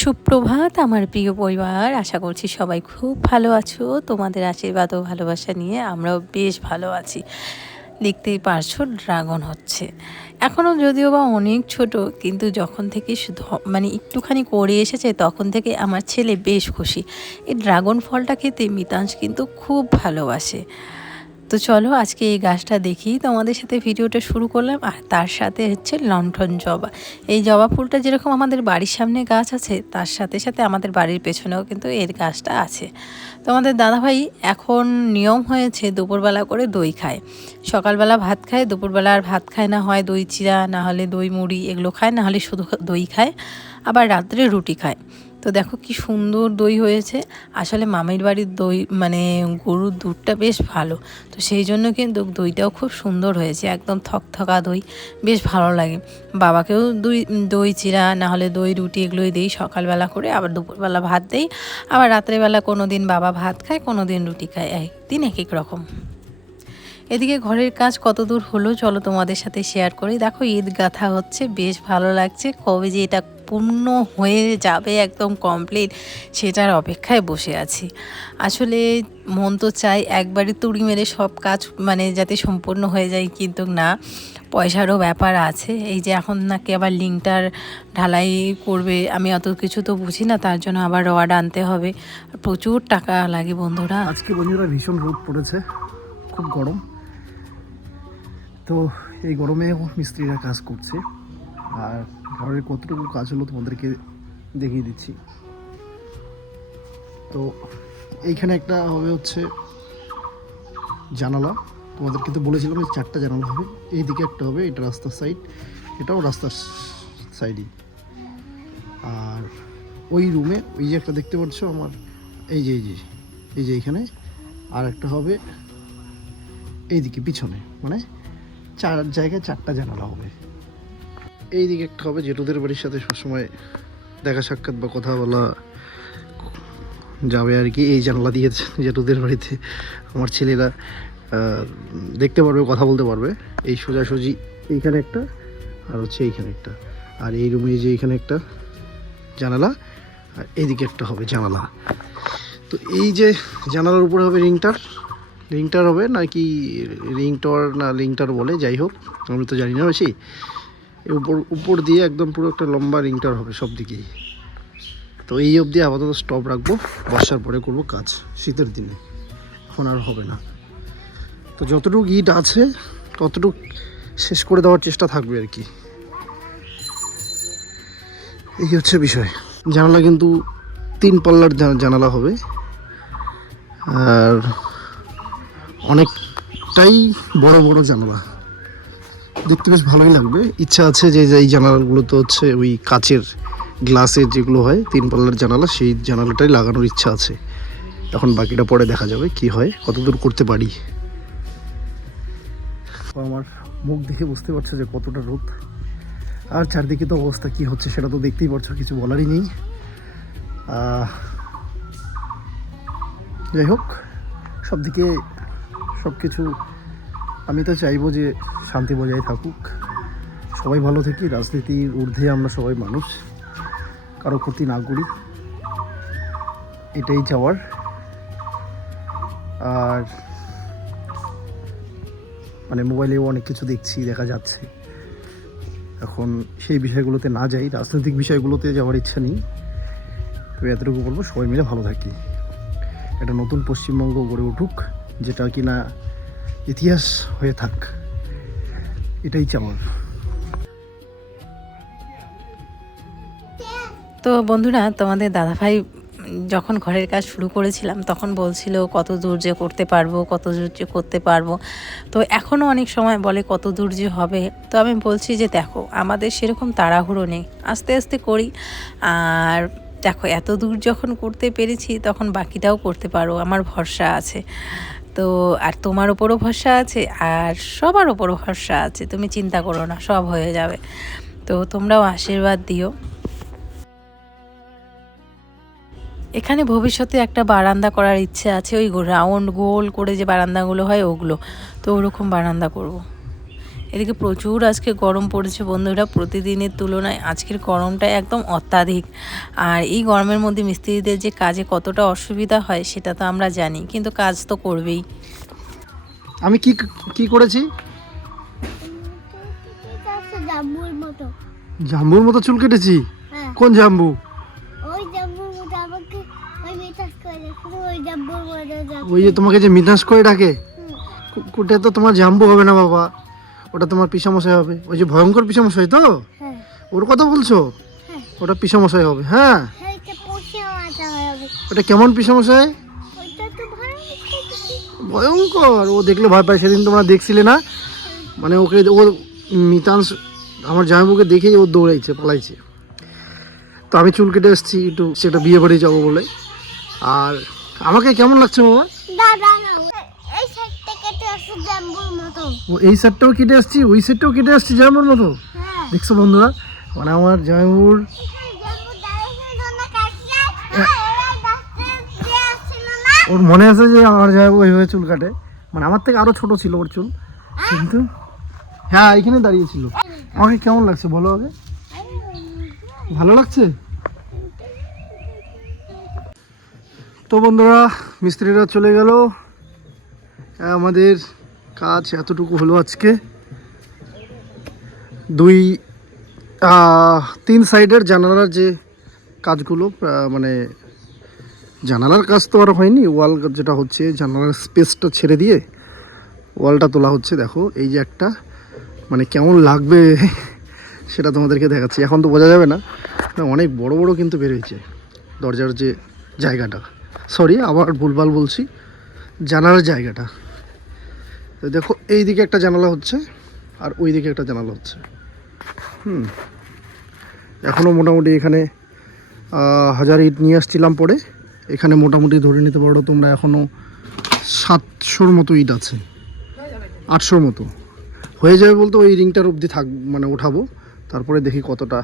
সুপ্রভাত আমার প্রিয় পরিবার, আশা করছি সবাই খুব ভালো আছো। তোমাদের আশীর্বাদ ও ভালোবাসা নিয়ে আমরাও বেশ ভালো আছি। দেখতেই পারছো ড্রাগন হচ্ছে। এখনও যদিও বা অনেক ছোট, কিন্তু যখন থেকে শুধু মানে একটুখানি করে এসেছে তখন থেকে আমার ছেলে বেশ খুশি। এই ড্রাগন ফলটা খেতে মিতাংশ কিন্তু খুব ভালোবাসে। তো চলো আজকে এই গাছটা দেখি তোমাদের সাথে ভিডিওটা শুরু করলাম। আর তার সাথে হচ্ছে লণ্ঠন জবা। এই জবা ফুলটা যেরকম আমাদের বাড়ির সামনে গাছ আছে, তার সাথে সাথে আমাদের বাড়ির পেছনেও কিন্তু এর গাছটা আছে। তোমাদের দাদাভাই এখন নিয়ম হয়েছে দুপুরবেলা করে দই খায়। সকালবেলা ভাত খায়, দুপুরবেলা আর ভাত খায় না, হয় দই চিড়া, না হলে দই মুড়ি এগুলো খায়, না হলে শুধু দই খায়। আবার রাত্রে রুটি খায়। তো দেখো কি সুন্দর দই হয়েছে। আসলে মামির বাড়ির দই মানে গরুর দুধটা বেশ ভালো, তো সেই জন্য কিন্তু দইটাও খুব সুন্দর হয়েছে, একদম থকথকা দই, বেশ ভালো লাগে। বাবাকেও দই চিড়া না হলে দই রুটি এগুলোই দিই সকালবেলা করে, আবার দুপুরবেলা ভাত দেই, আবার রাত্রেবেলা কোনো দিন বাবা ভাত খায়, কোনো দিন রুটি খায়, একদিন এক এক রকম। এদিকে ঘরের কাজ কত দূর হলো চলো তোমাদের সাথে শেয়ার করি। দেখো ঈদ গাঁথা হচ্ছে, বেশ ভালো লাগছে। কবে যে এটা পূর্ণ হয়ে যাবে একদম কমপ্লিট, সেটার অপেক্ষায় বসে আছি। আসলে মন তো চাই একবারে তুড়ি মেরে সব কাজ মানে যাতে সম্পূর্ণ হয়ে যায়, কিন্তু না, পয়সারও ব্যাপার আছে। এই যে এখন নাকি আবার লিঙ্কটার ঢালাই করবে, আমি অত কিছু তো বুঝি না, তার জন্য আবার রড আনতে হবে, প্রচুর টাকা লাগে বন্ধুরা। আজকে বন্ধুরা ভীষণ রোদ পড়েছে, খুব গরম। তো এই গরমে মিস্ত্রিরা কাজ করছে, আর ঘরের কতটুকু কাজ হলো তোমাদেরকে দেখিয়ে দিচ্ছি। তো এইখানে একটা হবে হচ্ছে জানালা, তোমাদেরকে তো বলেছিলাম যে 4টা জানালা হবে। এইদিকে একটা হবে, এটা রাস্তার সাইড, এটাও রাস্তার সাইডই। আর ওই রুমে ওই যে একটা দেখতে পাচ্ছ আমার, এই যে এইখানে আর একটা হবে এইদিকে পিছনে, মানে 4 জায়গায় 4টা জানালা হবে। এইদিকে একটা হবে জেঠুদের বাড়ির সাথে সবসময় দেখা সাক্ষাৎ বা কথা বলা যাবে আর কি। এই জানালা দিয়ে জেঠুদের বাড়িতে আমার ছেলেরা দেখতে পারবে, কথা বলতে পারবে। এই সোজাসুজি এইখানে একটা, আর হচ্ছে এইখানে একটা, আর এই রুমে যে এইখানে একটা জানালা, আর এইদিকে একটা হবে জানালা। তো এই যে জানালার উপরে হবে রিংটার হবে নাকি রিংটার না লিংটার বলে, যাই হোক আমি তো জানি না বেশি। উপর দিয়ে একদম পুরো একটা লম্বা রিংটার হবে সব দিকেই। তো এই অবধি আপাতত স্টপ রাখবো, বর্ষার পরে করব কাজ, শীতের দিনে এখন আর হবে না। তো যতটুকু ইট আছে ততটুকু শেষ করে দেওয়ার চেষ্টা থাকবে আর কি। এই হচ্ছে বিষয়। জানালা কিন্তু 3 পাল্লার জানালা হবে, আর অনেকটাই বড় বড় জানালা, দেখতে বেশ ভালোই লাগবে। ইচ্ছা আছে যে এই জানালাগুলো তো হচ্ছে ওই কাচের গ্লাসের যেগুলো হয় 3 পাল্লার জানালা, সেই জানালাটাই লাগানোর ইচ্ছা আছে। এখন বাকিটা পরে দেখা যাবে কি হয়, কতদূর করতে পারি। আমার মুখ দেখে বুঝতে পারছো যে কতটা রোদ, আর চারদিকে তো অবস্থা কি হচ্ছে সেটা তো দেখতেই পারছো, কিছু বলারই নেই। যাই হোক, সব দিকে সব কিছু আমি তো চাইবো যে শান্তি বজায় থাকুক, সবাই ভালো থাকি। রাজনীতির ঊর্ধ্বে আমরা সবাই মানুষ, কারো ক্ষতি না করি, এটাই চাওয়ার। আর মানে মোবাইলেও অনেক কিছু দেখছি, দেখা যাচ্ছে, এখন সেই বিষয়গুলোতে না যাই, রাজনৈতিক বিষয়গুলোতে যাওয়ার ইচ্ছা নেই। তবে এতটুকু বলবো, সবাই মিলে ভালো থাকি, একটা নতুন পশ্চিমবঙ্গ গড়ে উঠুক, যেটা কিনা ইতিহাস হয়ে থাক, এটাই চাওয়ার। তো বন্ধুরা, তোমাদের দাদাভাই যখন ঘরের কাজ শুরু করেছিলাম তখন বলছিল কত দূর যে করতে পারবো, কত দূর যে করতে পারবো। তো এখনও অনেক সময় বলে কত দূর যে হবে। তো আমি বলছি যে দেখো, আমাদের সেরকম তাড়াহুড়ো নেই, আস্তে আস্তে করি। আর দেখো, এত দূর যখন করতে পেরেছি তখন বাকিটাও করতে পারো, আমার ভরসা আছে। তো আর তোমার ওপরও ভরসা আছে, আর সবার ওপরও ভরসা আছে, তুমি চিন্তা করো না, সব হয়ে যাবে। তো তোমরাও আশীর্বাদ দিও। এখানে ভবিষ্যতে একটা বারান্দা করার ইচ্ছে আছে, ওই রাউন্ড গোল করে যে বারান্দাগুলো হয় ওগুলো, তো ওরকম বারান্দা করব। এদিকে প্রচুর আজকে গরম পড়েছে বন্ধুরা, প্রতিদিনের তুলনায় আজকের গরমটা একদম অত্যাধিক। আর এই গরমের মধ্যে মিস্ত্রিদের যে কাজে কতটা অসুবিধা হয় সেটা তো আমরা জানি, কিন্তু কাজ তো করবেই। আমি কি কি করেছি? জাম্বুর মতো। জাম্বুর মতো চুল কেটেছি? হ্যাঁ। কোন জাম্বু? ওই জাম্বুর মতো আমাকে ওই মিটাস করে দেখো, ওই জাম্বুর মতো। ওই যে তোমাকে যে মিতাস করে ডাকে, হুম। ওটা তো তোমার জাম্বু হবে না বাবা, ওটা তোমার পিসামশাই হবে। ওই যে ভয়ঙ্কর পিসামশাই তো, হ্যাঁ ওর কথা বলছো? হ্যাঁ ওটা পিসামশাই হবে। হ্যাঁ, সেইটা পোষে মাথা হবে। ওটা কেমন পিসামশাই? ওইটা তো ভালো। ভয়ঙ্কর, ও দেখলে ভয় পায়। সেদিন তোমরা দেখছিলে না, মানে ওকে ও মিতাংশ আমার জামাইবুকে দেখেই ও দৌড়াইছে, পালাইছে। তো আমি চুল কেটে এসেছি একটু, সেটা বিয়ে বাড়ি যাবো বলে। আর আমাকে কেমন লাগছে মামা? দাদা নাও এই সাইডটা কেটে আসছে জাম্বুর মতো। ও এই সাইডটাও কেটে আসছি, ওই সাইডটাও কেটে আসছি জামাইবুর মতো। হ্যাঁ দেখছো বন্ধুরা, মানে আমার জামাইবুর জাম্বু দাঁড়িয়ে জন্য কাটিয়ে এরা ডাক্তার দিয়ে আসছিল না। ওর মনে আছে যে আমার জামাইবু ওইভাবে চুল কাটে, মানে আমার থেকে আরো ছোট ছিল ওর চুল, কিন্তু হ্যাঁ এখানে দাঁড়িয়েছিল। আমাকে কেমন লাগছে বলো আগে? ভালো লাগছে? তো বন্ধুরা, মিস্ত্রিরা চলে গেল, আমাদের কাজ এতটুকু হলো আজকে। তিন সাইডের জানালার যে কাজগুলো, মানে জানালার কাজ তো আর হয়নি, ওয়াল যেটা হচ্ছে জানালার স্পেসটা ছেড়ে দিয়ে ওয়ালটা তোলা হচ্ছে। দেখো এই যে একটা, মানে কেমন লাগবে সেটা তোমাদেরকে দেখাচ্ছি। এখন তো বোঝা যাবে না, অনেক বড় বড় কিন্তু বের হয়েছে দরজার যে জায়গাটা, সরি আবার ভুলভাল বলছি, জানালার জায়গাটা। তো দেখো এই দিকে একটা জানালা হচ্ছে আর ওই দিকে একটা জানালা হচ্ছে। এখনও মোটামুটি এখানে 1000 ইট নিয়ে আসছিলাম পরে, এখানে মোটামুটি ধরে নিতে পারো তোমরা এখনও 700-র মতো ইট আছে, 800-র মতো হয়ে যাবে বলতে। ওই রিংটার অবধি থাক, মানে ওঠাবো, তারপরে দেখি কতটা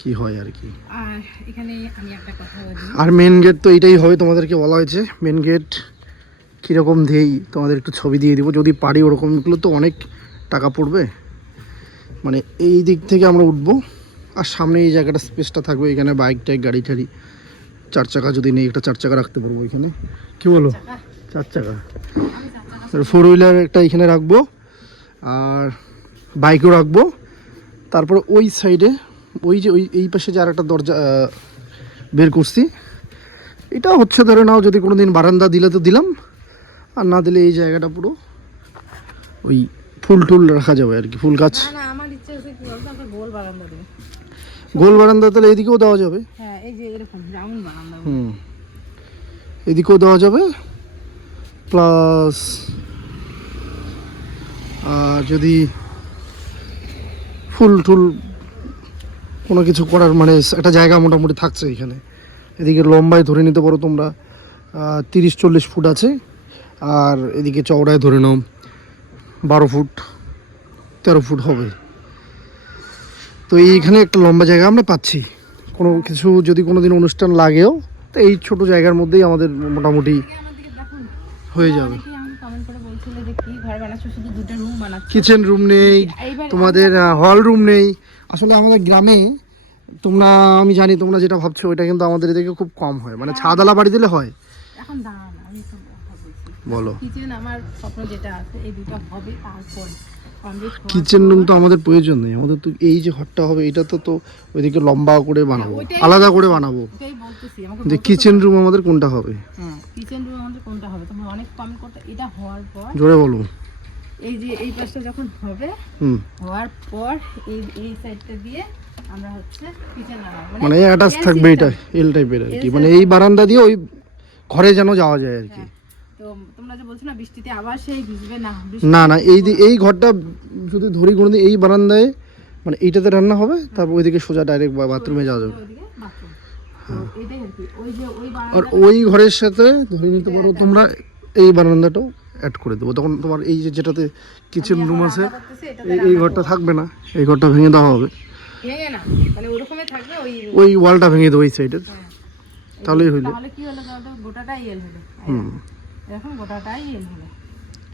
কি হয় আর কি। আর এখানে আমি একটা কথা বলি, আর মেন গেট তো এইটাই হবে, তোমাদেরকে বলা হয়েছে। মেন গেট কীরকম দিয়েই তোমাদের একটু ছবি দিয়ে দিব, যদি পারি ওরকমগুলো তো অনেক টাকা পড়বে। মানে এই দিক থেকে আমরা উঠবো, আর সামনে এই জায়গাটা স্পেসটা থাকবে, এখানে বাইক টাইক গাড়ি টাড়ি 4 চাকা যদি নেই, একটা 4 চাকা রাখতে পারবো এখানে। কি বলো? 4 চাকা, 4 হুইলার একটা এখানে রাখবো, আর বাইকও রাখবো। তারপরে ওই সাইডে ওই যে এই পাশে যে আর একটা দরজা বের করছি, এটা হচ্ছে ধরে নাও যদি কোনো দিন বারান্দা দিলে তো দিলাম, আর না দিলে এই জায়গাটা পুরো ওই ফুল টুল রাখা যাবে আর কি, ফুল গাছ। না আমার ইচ্ছে আছে কি বলতো, একটা গোল বারান্দা দেবো। গোল বারান্দা তাহলে এইদিকেও দেওয়া যাবে। হ্যাঁ এই যে এরকম রাউন্ড বারান্দা। এদিকেও দেওয়া যাবে, প্লাস যদি ফুল টুল কোনো কিছু করার মানে একটা জায়গা মোটামুটি থাকছে এখানে। এদিকে লম্বায় ধরে নিতে পারো তোমরা 30-40 ফুট আছে, আর এদিকে চওড়ায় ধরে নাও 12 ফুট 13 ফুট হবে। তো এইখানে একটা লম্বা জায়গা আমরা পাচ্ছি, কোনো কিছু যদি কোনো দিন অনুষ্ঠান লাগেও তো এই ছোট জায়গার মধ্যেই আমাদের মোটামুটি হয়ে যাবে। কমেন্ট করে বলছিল যে কি ঘর বানাচ্ছো, শুধু দুটো রুম বানাচ্ছো, কিচেন রুম নেই তোমাদের, হল রুম নেই। আসলে আমাদের গ্রামে তোমরা, আমি জানি তোমরা যেটা ভাবছো ওইটা কিন্তু আমাদের এদিকে খুব কম হয়, মানে ছাদওয়ালা বাড়ি দিলে হয়। এখন দাঁড়ান আমি তো কথা বলছি। বলো। কিচেন আমার স্বপ্ন যেটা আছে, এই দুটো হবে, তারপরে কিচেন রুম তো আমাদের প্রয়োজন নেই, আমাদের তো এই যে ঘরটা হবে এটা তো ওইদিকে লম্বা করে বানাবো, আলাদা করে বানাবো। এটাই বলতেছি, আমাকে যে কিচেন রুম আমাদের কোনটা হবে? হ্যাঁ কিচেন রুম আমাদের কোনটা হবে, তোমরা অনেক কমেন্ট করতে। এটা হওয়ার পর জোরে বলো। এই যে এই পাশটা যখন হবে, হওয়ার পর এই সাইডটা দিয়ে আমরা হচ্ছে কিচেন বানাবো, মানে অ্যাটাচ থাকবে, এটা এল টাইপের আর কি, মানে এই বারান্দা দিয়ে ওই ঘরে যেন যাওয়া যায় আর কি। তো তোমরা যে বলছো না বৃষ্টিতে আবার সেই ভিজবে না, না না, এই ঘরটা যদি ধরি কোনো এই বারান্দায়, মানে এইটাতে রান্না হবে, তারপর ওইদিকে সোজা ডাইরেক্ট বাথরুমে যাওয়া যাবে। ওইদিকে বাথরুম। তো এটাই আর কি, ওই যে ওই আর ওই ঘরের সাথে ধরে নিতে পারো তোমরা এই বারান্দাটাও অ্যাড করে দেবো, তখন তোমার এই যে যেটাতে কিচেন রুম আছে এই ঘরটা থাকবে না, এই ঘরটা ভেঙে দেওয়া হবে, ভেঙে না মানে ওরকমই থাকবে, ওই ওয়ালটা ভেঙে দেবো এই সাইডের, তাহলেই হইলো। তাহলে কি হলো দাদা, গোটাটাই এল হলো। এখন গোটাটাই এল হলো,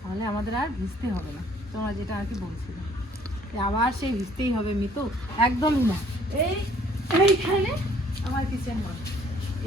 তাহলে আমাদের আর ভিজতে হবে না, তোমরা যেটা আর কি বলছিলে। আবার সেই ভিজতেই হবে মিতু, একদমই না। এইখানে আমার কিচেন ঘর,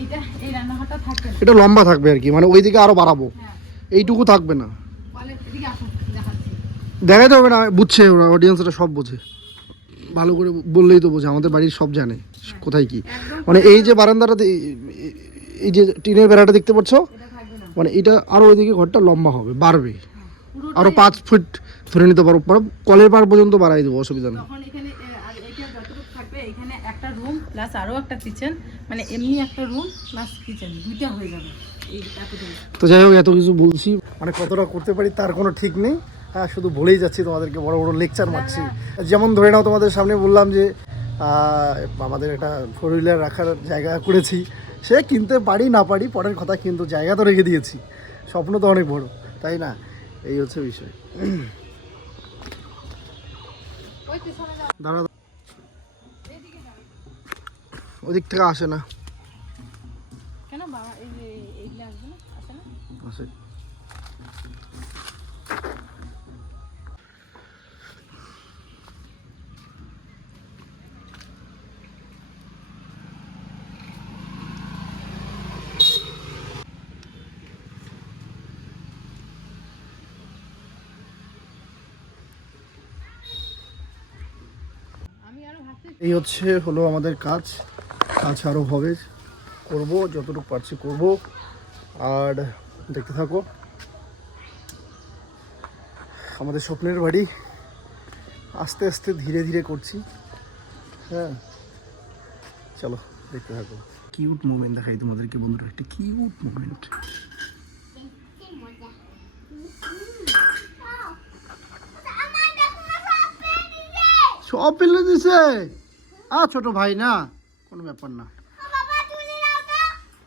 এইটা এই রান্নাঘরটা থাকবে না, এটা লম্বা থাকবে আর কি, মানে ওইদিকে আরো বাড়াবো, হ্যাঁ এইটুকু থাকবে না। বলে এদিকে আসুন দেখাচ্ছি। দেখাইতে হবে না, বুঝছে ওরা, অডিয়েন্সরা সব বোঝে, ভালো করে বললেই তো বোঝে, আমাদের বাড়ির সব জানে কোথায় কি। মানে এই যে বারান্দাটা এই যে টিনের বেড়াটা দেখতে পাচ্ছ, এটা থাকবে না, মানে এটা আরো ওইদিকে ঘরটা লম্বা হবে, বাড়বে পুরোটাই আরো 5 ফুট ধরে নিতে পারো, কলের পার পর্যন্ত বাড়াই দেবো, অসুবিধা নেই। তখন এখানে আর এটা যতটুকু থাকবে, এখানে একটা রুম প্লাস আরো একটা কিচেন, মানে এমনি একটা রুম প্লাস কিচেন দুইটা হয়ে যাবে এই এতটুকু। তো যাই হোক, এত কিছু বলছি, মানে কতটা করতে পারি তার কোনো ঠিক নেই। হ্যাঁ, শুধু বলেই যাচ্ছি তোমাদেরকে, বড় বড় লেকচার মারছি। যেমন ধরে নাও, তোমাদের সামনে বললাম যে আমাদের একটা 4 হুইলার রাখার জায়গা করেছি, সে কিনতে পারি না পারি পরের কথা, কিন্তু জায়গা তো রেখে দিয়েছি, স্বপ্ন তো অনেক বড়, তাই না? এই হচ্ছে বিষয়। দাঁড়া, ওদিক থেকে আসে না, কেন বাবা এই যে এইগুলো আসবে না, আসে না? আসে। আমি আরো ভাবছি এই হলো আমাদের কাজ আরও হবে, করব যতটুকু পারছি করব, আর দেখতে থাকো আমাদের স্বপ্নের বাড়ি, আস্তে আস্তে ধীরে ধীরে করছি। হ্যাঁ, চলো দেখতে থাকো। কিউট মোমেন্ট দেখাই তোমাদেরকে বন্ধুরা, একটা কিউট মোমেন্ট। সব ফেলে দিছে, ছোট ভাই না, কোনো ব্যাপার না।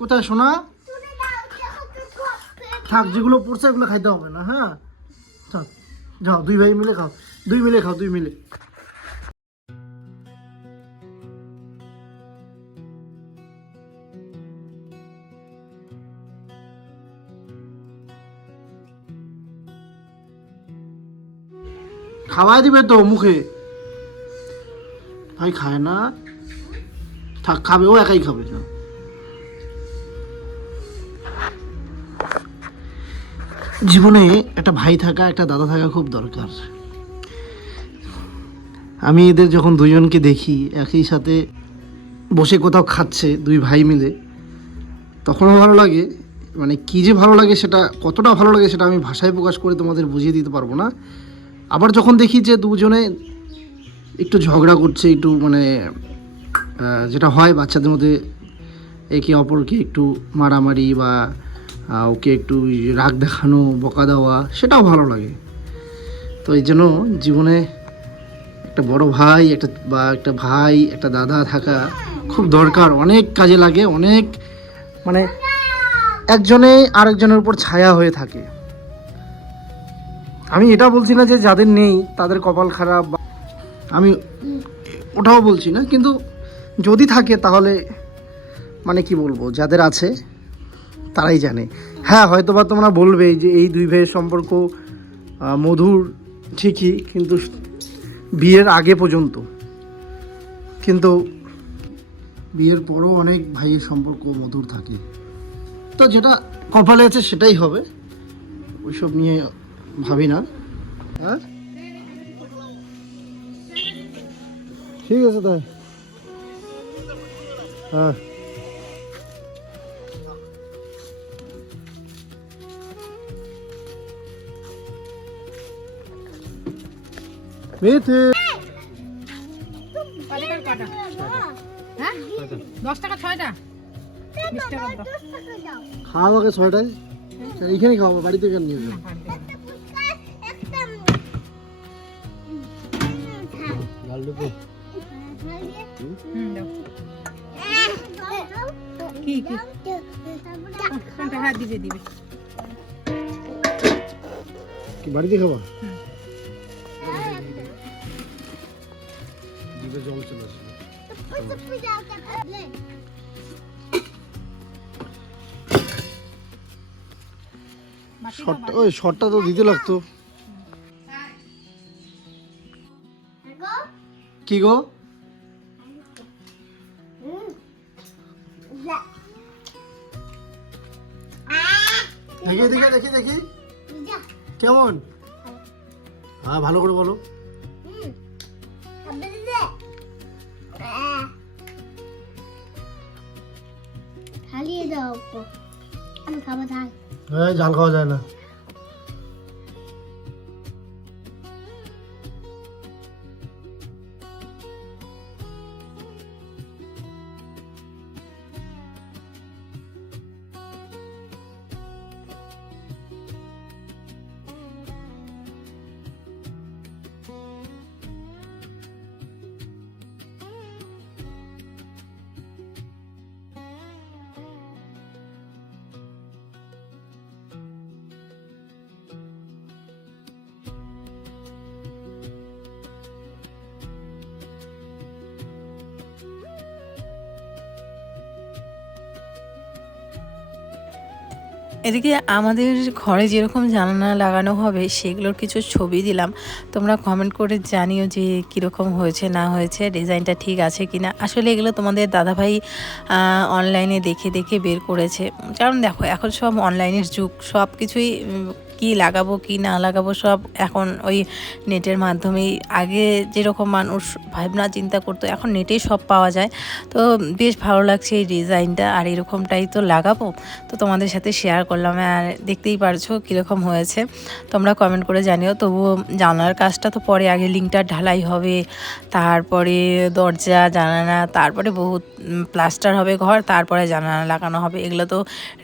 কোথায় শোনা, থাক, যেগুলো পড়ছে এগুলো খাইতে হবে না। হ্যাঁ, থাক, যাও 2 ভাই মিলে খাও, 2 মিলে খাও, 2 মিলে। খাওয়াই দিবে তো মুখে, ভাই খায় না, থাক, খাবে, ও একাই খাবে না। জীবনে একটা ভাই থাকা, একটা দাদা থাকা খুব দরকার। আমি এদের যখন দুজনকে দেখি একই সাথে বসে কোথাও খাচ্ছে 2 ভাই মিলে, তখনও ভালো লাগে, মানে কী যে ভালো লাগে, সেটা কতটা ভালো লাগে সেটা আমি ভাষায় প্রকাশ করে তোমাদের বুঝিয়ে দিতে পারবো না। আবার যখন দেখি যে দুজনে একটু ঝগড়া করছে, একটু মানে যেটা হয় বাচ্চাদের মধ্যে, একে অপরকে একটু মারামারি বা ওকে একটু রাগ দেখানো, বকা দেওয়া, সেটাও ভালো লাগে। তো এই জন্য জীবনে একটা বড় ভাই, একটা ভাই, একটা দাদা থাকা খুব দরকার, অনেক কাজে লাগে, অনেক, মানে একজনে আরেকজনের উপর ছায়া হয়ে থাকে। আমি এটা বলছি না যে যাদের নেই তাদের কপাল খারাপ, আমি ওটাও বলছি না, কিন্তু যদি থাকে তাহলে মানে কি বলবো, যাদের আছে তারাই জানে। হ্যাঁ, হয়তো বা তোমরা বলবে যে এই 2 ভাইয়ের সম্পর্ক মধুর, ঠিকই, কিন্তু বিয়ের আগে পর্যন্ত, কিন্তু বিয়ের পরও অনেক ভাইয়ের সম্পর্ক মধুর থাকে। তো যেটা কপালে আছে সেটাই হবে, ওইসব নিয়ে ভাবি না। হ্যাঁ, ঠিক আছে তাই। হ্যাঁ, মেথি হ্যাঁ 10 টাকা 6টা, 20 টাকা দাও। খাওয়া আগে 6টায়, এইখানে খাওয়াবো, বাড়িতে কেন নিয়ে যাবো? কি কি হ্যাঁ দিবে দিবে, কি বাড়িতে খাবা? দিবে, জল চলে আসবে। শর্টটা, ওই শর্টটা তো দিতে লাগতো। কি গো? দেখি দেখি দেখি দেখি কেমন? হ্যাঁ ভালো করে বলো। ঢালিয়ে দাও, আমি খাবো ঝাল। হ্যাঁ ঝাল খাওয়া যায় না। এদিকে আমাদের ঘরে যেরকম জানালা লাগানো হবে সেগুলোর কিছু ছবি দিলাম, তোমরা কমেন্ট করে জানিও যে কীরকম হয়েছে না হয়েছে, ডিজাইনটা ঠিক আছে কি না। আসলে এগুলো তোমাদের দাদাভাই অনলাইনে দেখে দেখে বের করেছে, কারণ দেখো এখন সব অনলাইনের যুগ, সব কিছুই কি লাগাবো কি না লাগাবো সব এখন ওই নেটের মাধ্যমেই। আগে যেরকম মানুষ ভাবনা চিন্তা করতো এখন নেটেই সব পাওয়া যায়। তো বেশ ভালো লাগছে এই ডিজাইনটা, আর এরকমটাই তো লাগাবো, তো তোমাদের সাথে শেয়ার করলাম। আর দেখতেই পারছো কীরকম হয়েছে, তোমরা কমেন্ট করে জানিও। তবুও জানলার কাজটা তো পরে, আগে লিংকটা ঢালাই হবে, তারপরে দরজা জানালা, তারপরে বহুত প্লাস্টার হবে ঘর, তারপরে জানালা লাগানো হবে। এগুলো তো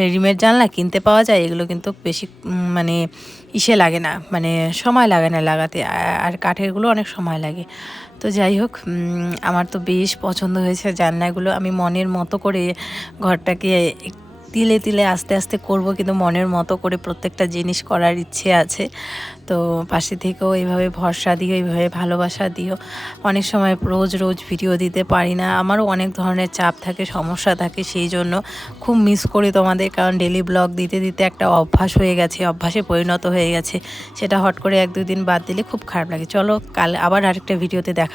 রেডিমেড জানলা কিনতে পাওয়া যায়, এগুলো কিন্তু বেশি মানে ইসে লাগে না, মানে সময় লাগে না লাগাতে, আর কাঠেরগুলো অনেক সময় লাগে। তো যাই হোক, আমার তো বেশ পছন্দ হয়েছে জানলাগুলো। আমি মনের মতো করে ঘরটাকে তিলে তিলে আস্তে আস্তে করব, কিন্তু মনের মতো করে প্রত্যেকটা জিনিস করার ইচ্ছে আছে। তো পাশে থেকেও এইভাবে ভরসা দিও, এইভাবে ভালোবাসা দিও। অনেক সময় রোজ রোজ ভিডিও দিতে পারি না, আমারও অনেক ধরনের চাপ থাকে, সমস্যা থাকে, সেই জন্য খুব মিস করি তোমাদের, কারণ ডেলি ব্লগ দিতে দিতে একটা অভ্যাস হয়ে গেছে, অভ্যাসে পরিণত হয়ে গেছে। সেটা হট করে 1-2 দিন বাদ দিলে খুব খারাপ লাগে। চলো কাল আবার আরেকটা ভিডিওতে দেখা।